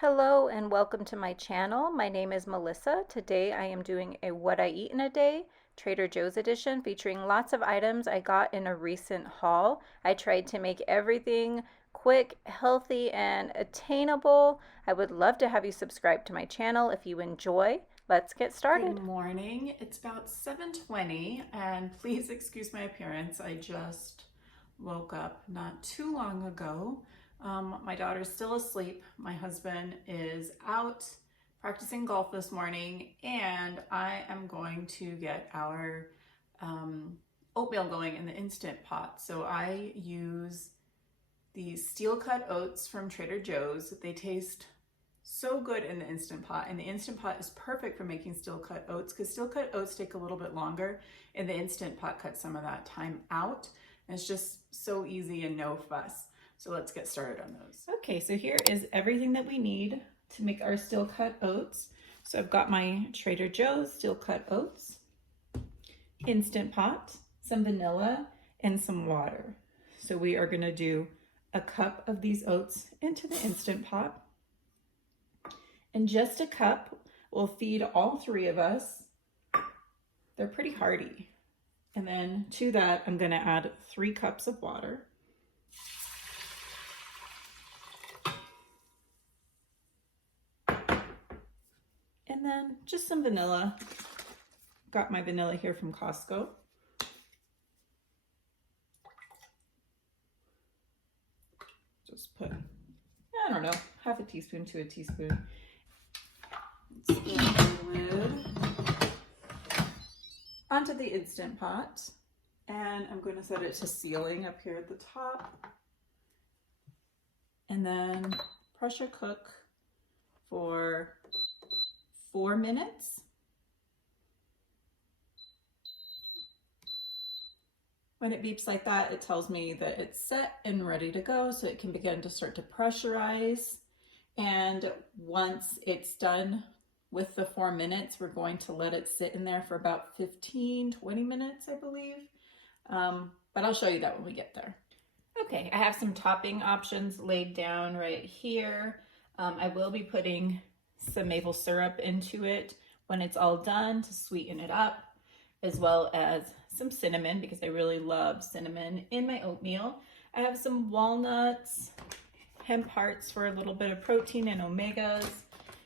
Hello and welcome to my channel. My name is Melissa. Today I am doing a What I Eat in a Day Trader Joe's edition featuring lots of items I got in a recent haul. I tried to make everything quick, healthy, and attainable. I would love to have you subscribe to my channel if you enjoy. Let's get started. Good morning. It's about 7:20 and please excuse my appearance. I just woke up not too long ago. My daughter's still asleep. My husband is out practicing golf this morning and I am going to get our oatmeal going in the Instant Pot. So I use these steel cut oats from Trader Joe's. They taste so good in the Instant Pot, and the Instant Pot is perfect for making steel cut oats because steel cut oats take a little bit longer and the Instant Pot cuts some of that time out, and it's just so easy and no fuss. So let's get started on those. Okay, so here is everything that we need to make our steel cut oats. So I've got my Trader Joe's steel cut oats, Instant Pot, some vanilla, and some water. So we are going to do a cup of these oats into the Instant Pot. And just a cup will feed all three of us. They're pretty hearty. And then to that, I'm going to add 3 cups of water. And then just some vanilla. Got my vanilla here from Costco. Just put, I don't know, half a teaspoon to a teaspoon. Let's put the lid onto the Instant Pot, and I'm going to set it to sealing up here at the top, and then pressure cook for 4 minutes. When it beeps like that, it tells me that it's set and ready to go, so it can begin to start to pressurize. And once it's done with the 4 minutes, we're going to let it sit in there for about 15-20 minutes, I believe. But I'll show you that when we get there. Okay, I have some topping options laid down right here. I will be putting some maple syrup into it when it's all done to sweeten it up, as well as some cinnamon because I really love cinnamon in my oatmeal. I have some walnuts, hemp hearts for a little bit of protein and omegas,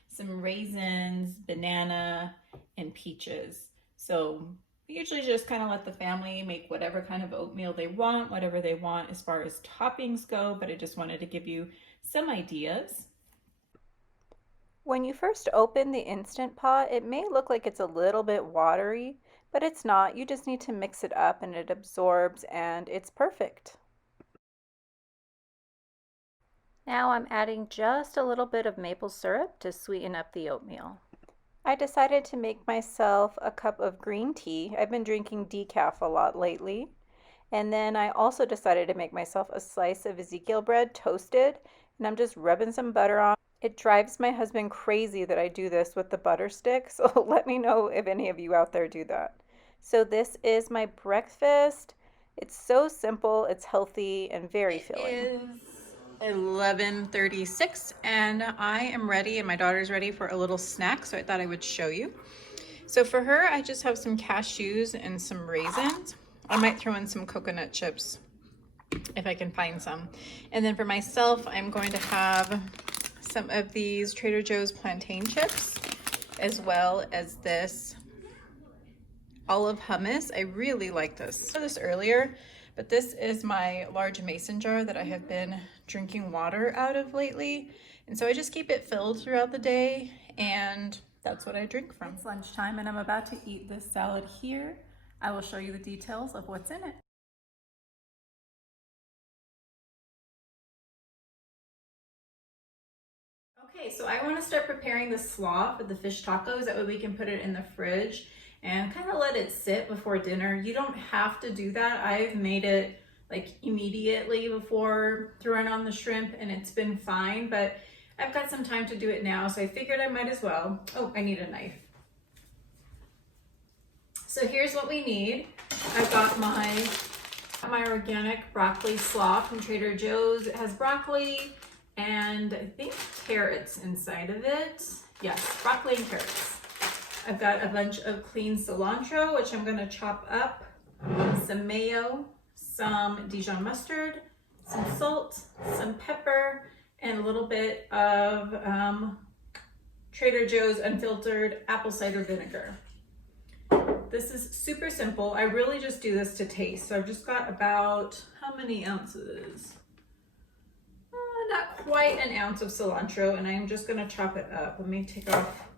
some raisins, banana, and peaches. So we usually just kind of let the family make whatever kind of oatmeal they want, whatever they want as far as toppings go, but I just wanted to give you some ideas. When you first open the Instant Pot, it may look like it's a little bit watery, but it's not. You just need to mix it up and it absorbs and it's perfect. Now I'm adding just a little bit of maple syrup to sweeten up the oatmeal. I decided to make myself a cup of green tea. I've been drinking decaf a lot lately. And then I also decided to make myself a slice of Ezekiel bread toasted, and I'm just rubbing some butter on. It drives my husband crazy that I do this with the butter stick, so let me know if any of you out there do that. So this is my breakfast. It's so simple, it's healthy, and very filling. It is 11:36 and I am ready and my daughter's ready for a little snack, so I thought I would show you. So for her, I just have some cashews and some raisins. I might throw in some coconut chips if I can find some. And then for myself, I'm going to have some of these Trader Joe's plantain chips, as well as this olive hummus. I really like this. I saw this earlier, but this is my large mason jar that I have been drinking water out of lately. And so I just keep it filled throughout the day, and that's what I drink from. It's lunchtime and I'm about to eat this salad here. I will show you the details of what's in it. Okay, so I want to start preparing the slaw for the fish tacos. That way we can put it in the fridge and kind of let it sit before dinner. You don't have to do that. I've made it like immediately before throwing on the shrimp and it's been fine, but I've got some time to do it now, so I figured I might as well. Oh, I need a knife. So here's what we need. I've got my organic broccoli slaw from Trader Joe's. It has broccoli and I think carrots inside of it. Yes, broccoli and carrots. I've got a bunch of clean cilantro, which I'm gonna chop up, some mayo, some Dijon mustard, some salt, some pepper, and a little bit of Trader Joe's unfiltered apple cider vinegar. This is super simple. I really just do this to taste. So I've just got about, how many ounces? Not quite an ounce of cilantro, and I'm just gonna chop it up. Let me take off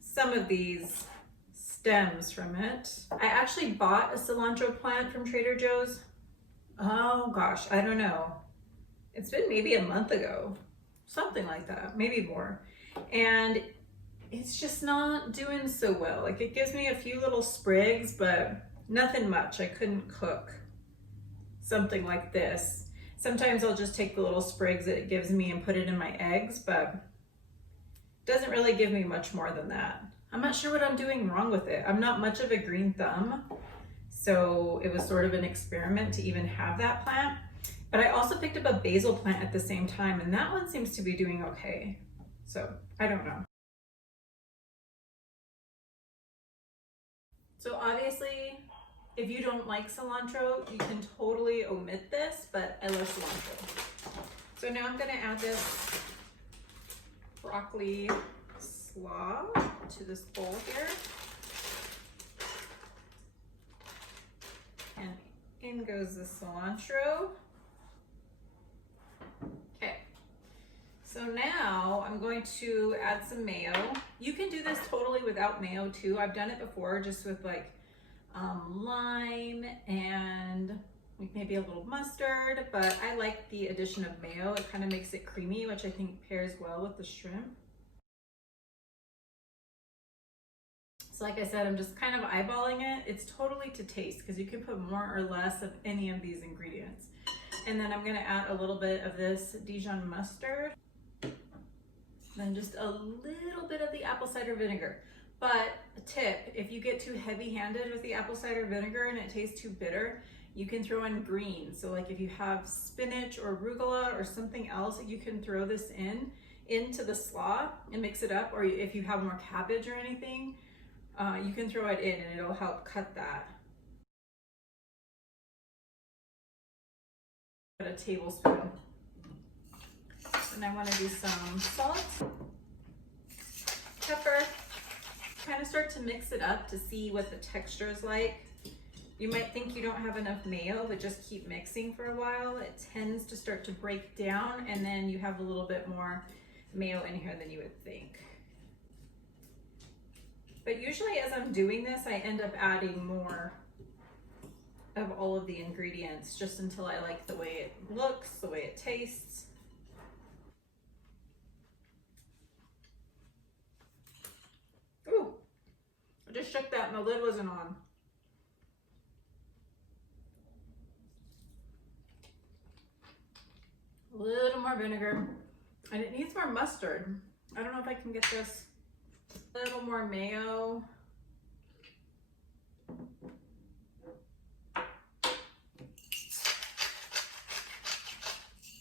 some of these stems from it. I actually bought a cilantro plant from Trader Joe's. Oh gosh, I don't know. It's been maybe a month ago, something like that, maybe more. And it's just not doing so well. Like, it gives me a few little sprigs, but nothing much. I couldn't cook something like this. Sometimes I'll just take the little sprigs that it gives me and put it in my eggs, but it doesn't really give me much more than that. I'm not sure what I'm doing wrong with it. I'm not much of a green thumb, so it was sort of an experiment to even have that plant. But I also picked up a basil plant at the same time, and that one seems to be doing okay. So I don't know. So obviously, if you don't like cilantro, you can totally omit this, but I love cilantro. So now I'm gonna add this broccoli slaw to this bowl here. And in goes the cilantro. Okay, so now I'm going to add some mayo. You can do this totally without mayo too. I've done it before just with like lime and maybe a little mustard, but I like the addition of mayo. It kind of makes it creamy, which I think pairs well with the shrimp. So like I said, I'm just kind of eyeballing it. It's totally to taste because you can put more or less of any of these ingredients. And then I'm gonna add a little bit of this Dijon mustard. Then just a little bit of the apple cider vinegar. But a tip, if you get too heavy-handed with the apple cider vinegar and it tastes too bitter, you can throw in greens. So like if you have spinach or arugula or something else, you can throw this into the slaw and mix it up. Or if you have more cabbage or anything, you can throw it in and it'll help cut that. A tablespoon. And I want to do some salt, pepper, kind of start to mix it up to see what the texture is like. You might think you don't have enough mayo, but just keep mixing for a while. It tends to start to break down, and then you have a little bit more mayo in here than you would think. But usually as I'm doing this, I end up adding more of all of the ingredients just until I like the way it looks, the way it tastes. Ooh, I just shook that and the lid wasn't on. A little more vinegar, and it needs more mustard. I don't know if I can get this. A little more mayo.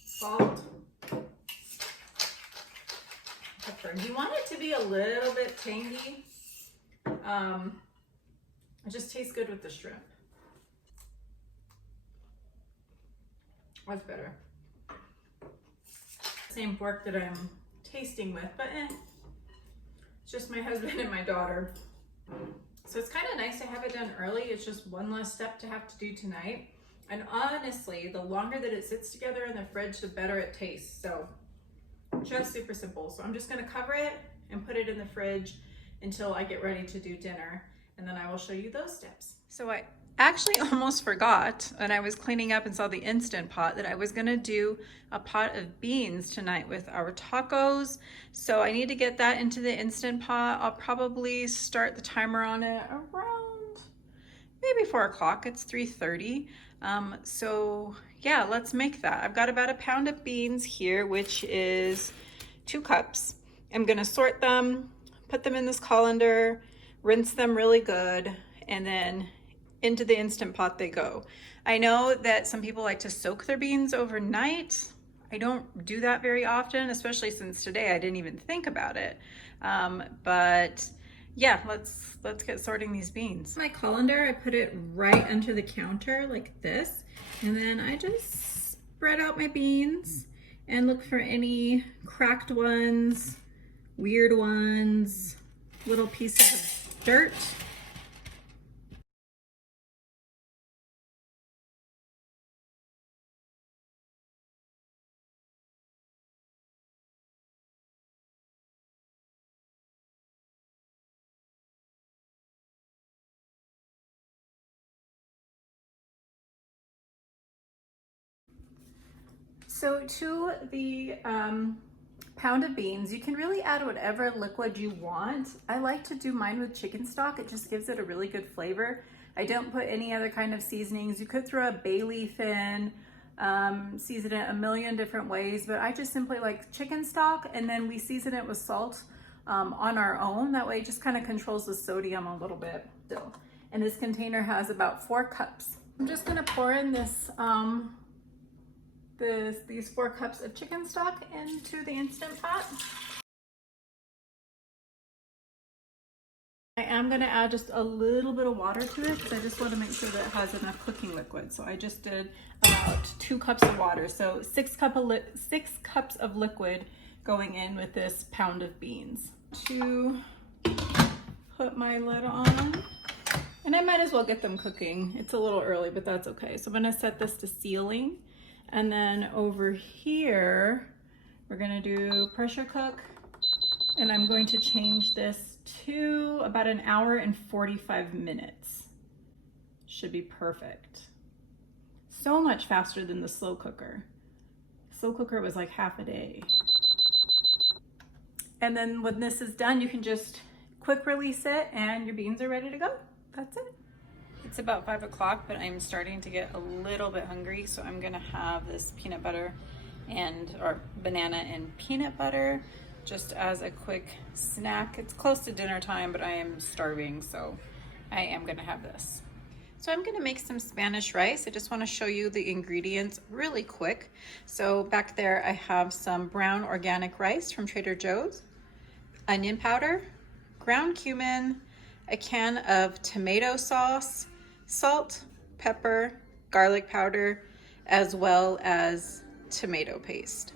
Salt. Pepper. You want it to be a little bit tangy. It just tastes good with the shrimp. That's better. Same fork that I'm tasting with, but it's just my husband and my daughter. So it's kind of nice to have it done early. It's just one less step to have to do tonight. And honestly, the longer that it sits together in the fridge, the better it tastes. So just super simple. So I'm just gonna cover it and put it in the fridge until I get ready to do dinner. And then I will show you those steps. So I actually almost forgot when I was cleaning up and saw the Instant Pot that I was gonna do a pot of beans tonight with our tacos. So I need to get that into the Instant Pot. I'll probably start the timer on it around maybe 4 o'clock. It's 3:30. So yeah, let's make that. I've got about a pound of beans here, which is 2 cups. I'm gonna sort them, put them in this colander, rinse them really good, and then into the Instant Pot they go. I know that some people like to soak their beans overnight. I don't do that very often, especially since today I didn't even think about it. But yeah, let's get sorting these beans. My colander, I put it right under the counter like this, and then I just spread out my beans and look for any cracked ones, weird ones, little pieces of dirt. So to the pound of beans, you can really add whatever liquid you want. I like to do mine with chicken stock. It just gives it a really good flavor. I don't put any other kind of seasonings. You could throw a bay leaf in, season it a million different ways, but I just simply like chicken stock, and then we season it with salt on our own. That way it just kind of controls the sodium a little bit still. And this container has about 4 cups. I'm just gonna pour in this these 4 cups of chicken stock into the Instant Pot. I am going to add just a little bit of water to it because I just want to make sure that it has enough cooking liquid. So I just did about 2 cups of water. So 6 cups of liquid going in with this pound of beans. To put my lid on. And I might as well get them cooking. It's a little early, but that's okay. So I'm going to set this to sealing. And then over here, we're gonna do pressure cook, and I'm going to change this to about 1 hour and 45 minutes. Should be perfect. So much faster than the slow cooker. Slow cooker was like half a day. And then when this is done, you can just quick release it and your beans are ready to go. That's it. It's about 5 o'clock, but I'm starting to get a little bit hungry, so I'm gonna have this peanut butter or banana and peanut butter just as a quick snack. It's close to dinner time, but I am starving, so I am gonna have this. So I'm gonna make some Spanish rice. I just wanna show you the ingredients really quick. So back there I have some brown organic rice from Trader Joe's, onion powder, ground cumin, a can of tomato sauce, salt, pepper, garlic powder, as well as tomato paste.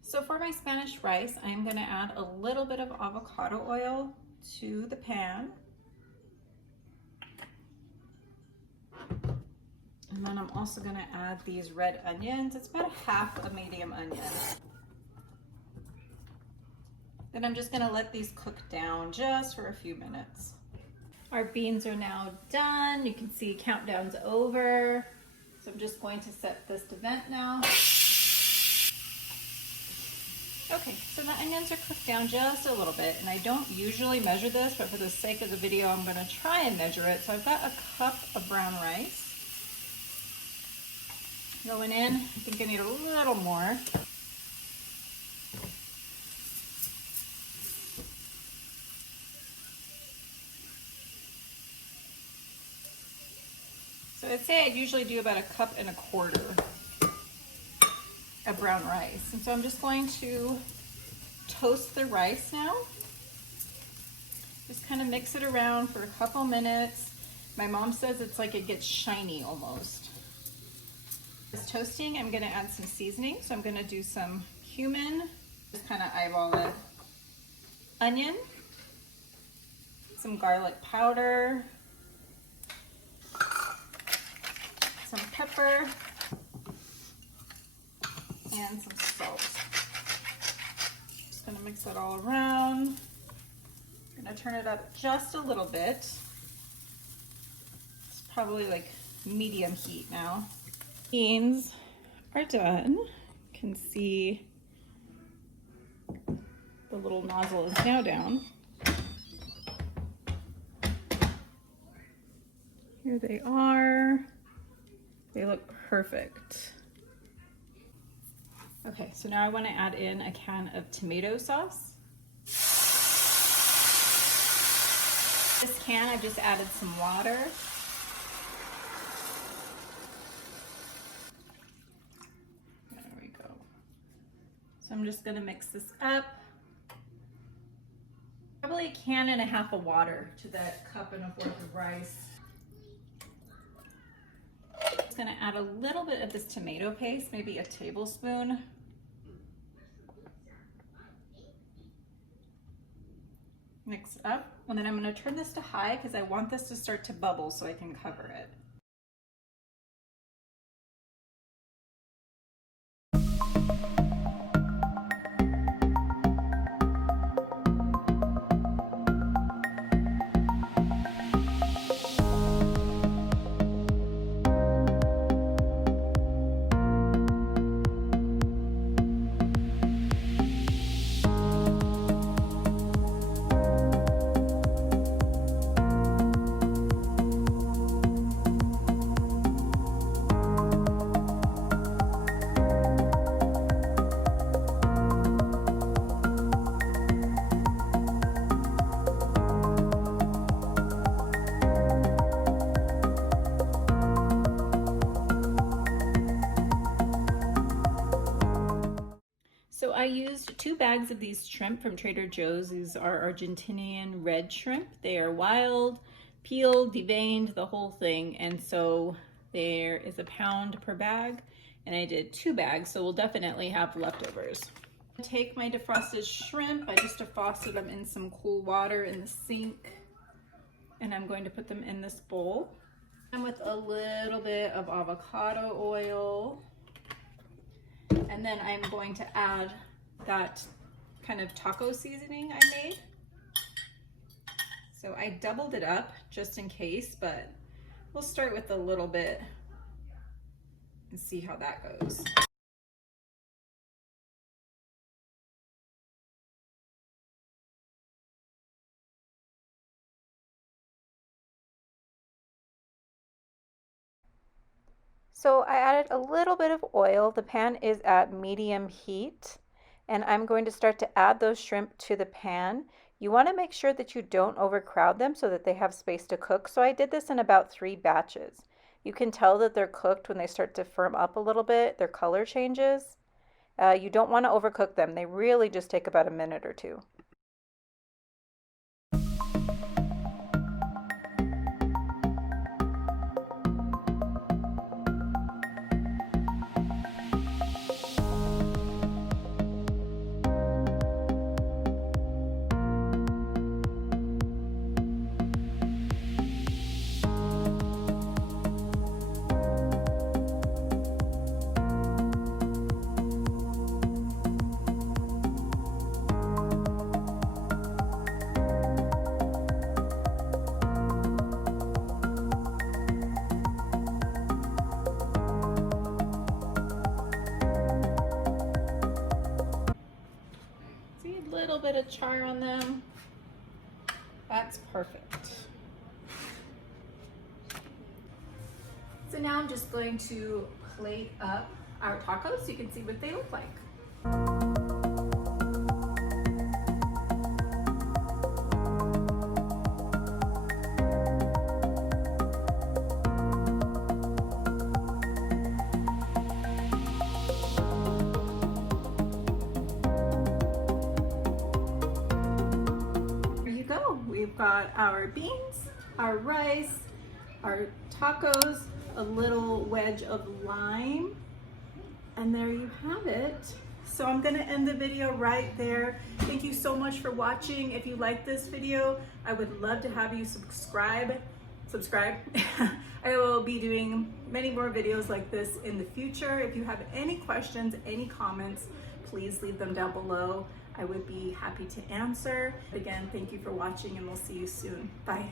So for my Spanish rice, I'm gonna add a little bit of avocado oil to the pan. And then I'm also gonna add these red onions. It's about half a medium onion. Then I'm just gonna let these cook down just for a few minutes. Our beans are now done. You can see countdown's over. So I'm just going to set this to vent now. Okay, so the onions are cooked down just a little bit, and I don't usually measure this, but for the sake of the video, I'm gonna try and measure it. So I've got a cup of brown rice going in. I think I need a little more. So I'd say I'd usually do about 1.25 cups of brown rice. And so I'm just going to toast the rice now. Just kind of mix it around for a couple minutes. My mom says it's like it gets shiny almost. It's toasting, I'm gonna add some seasoning. So I'm gonna do some cumin, just kind of eyeball it. Onion, some garlic powder, some pepper, and some salt. Just gonna mix it all around. I'm gonna turn it up just a little bit. It's probably like medium heat now. Beans are done. You can see the little nozzle is now down. Here they are. They look perfect. Okay, so now I want to add in a can of tomato sauce. This can, I've just added some water. I'm So I'm just gonna mix this up. Probably a can and a half of water to that cup and a fourth of rice. Just gonna add a little bit of this tomato paste, maybe a tablespoon. Mix it up, and then I'm gonna turn this to high because I want this to start to bubble so I can cover it. So I used 2 bags of these shrimp from Trader Joe's. These are Argentinian red shrimp. They are wild, peeled, deveined, the whole thing. And so there is £1 per bag, and I did 2 bags, so we'll definitely have leftovers. Take my defrosted shrimp. I just defrosted them in some cool water in the sink, and I'm going to put them in this bowl. And with a little bit of avocado oil. And then I'm going to add that kind of taco seasoning I made. So I doubled it up just in case, but we'll start with a little bit and see how that goes. So I added a little bit of oil. The pan is at medium heat, and I'm going to start to add those shrimp to the pan. You want to make sure that you don't overcrowd them so that they have space to cook. So I did this in about 3 batches. You can tell that they're cooked when they start to firm up a little bit. Their color changes. You don't want to overcook them. They really just take about a minute or 2. Little bit of char on them. That's perfect. So now I'm just going to plate up our tacos so you can see what they look like. We've got our beans, our rice, our tacos, a little wedge of lime, and there you have it. So I'm gonna end the video right there. Thank you so much for watching. If you like this video, I would love to have you subscribe. I will be doing many more videos like this in the future. If you have any questions, any comments, please leave them down below. I would be happy to answer. Again, thank you for watching, and we'll see you soon. Bye.